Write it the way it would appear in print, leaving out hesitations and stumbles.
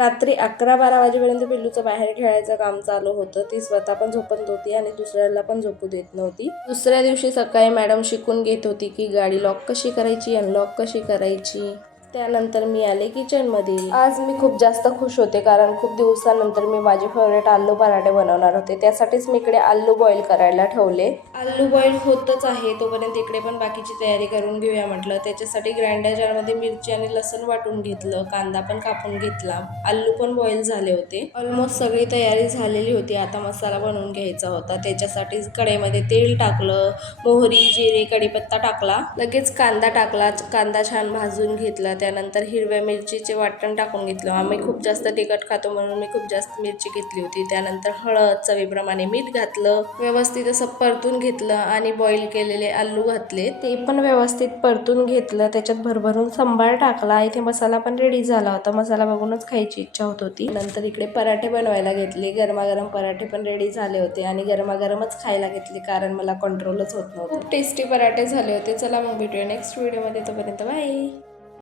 रात्री 11-12 वाजेपर्यंत पिल्लूचं बाहेर खेळायचं काम चालू होतं. ती स्वतः पण झोपत नव्हती आणि दुसऱ्याला पण झोपू देत नव्हती. दुसऱ्या दिवशी सकाळी मॅडम शिकून घेत होती की गाडी लॉक कशी करायची, अनलॉक कशी करायची. त्यानंतर मी आले किचनमध्ये. आज मी खूप जास्त खुश होते कारण खूप दिवसानंतर मी माझे फेवरेट आलू पराठे बनवणार होते. त्यासाठीच मी इकडे आलू बॉईल करायला ठेवले. आलू बॉईल होतच आहे तोपर्यंत इकडे पण बाकीची तयारी करून घेऊया म्हटलं. त्याच्यासाठी ग्राइंडर जारमध्ये मिरची आणि लसूण वाटून घेतलं, कांदा पण कापून घेतला, आलू पण बॉईल झाले होते. ऑलमोस्ट सगळी तयारी झालेली होती. आता मसाला बनवून घ्यायचा होता. त्याच्यासाठी कढईमध्ये तेल टाकलं, मोहरी, जिरे, कढीपत्ता टाकला, लगेच कांदा टाकला. कांदा छान भाजून घेतला. त्यानंतर हिरव्या मिरचीचे वाटण टाकून घेतलं. आम्ही खूप जास्त तिखट खातो म्हणून मी खूप जास्त मिरची घेतली होती. त्यानंतर हळद, चवीप्रमाणे मीठ घातलं, व्यवस्थित असं परतून घेतलं आणि बॉईल केलेले आलू घातले, ते पण व्यवस्थित परतून घेतलं. त्याच्यात भरभरून सांबार टाकला. इथे मसाला पण रेडी झाला होता. मसाला बघूनच खायची इच्छा होत होती. नंतर इकडे पराठे बनवायला घेतले. गरमागरम पराठे पण रेडी झाले होते आणि गरमागरमच खायला घेतले कारण मला कंट्रोलच होत नव्हतं. खूप टेस्टी पराठे झाले होते. चला मग भेटूया नेक्स्ट व्हिडिओमध्ये. तोपर्यंत बाय.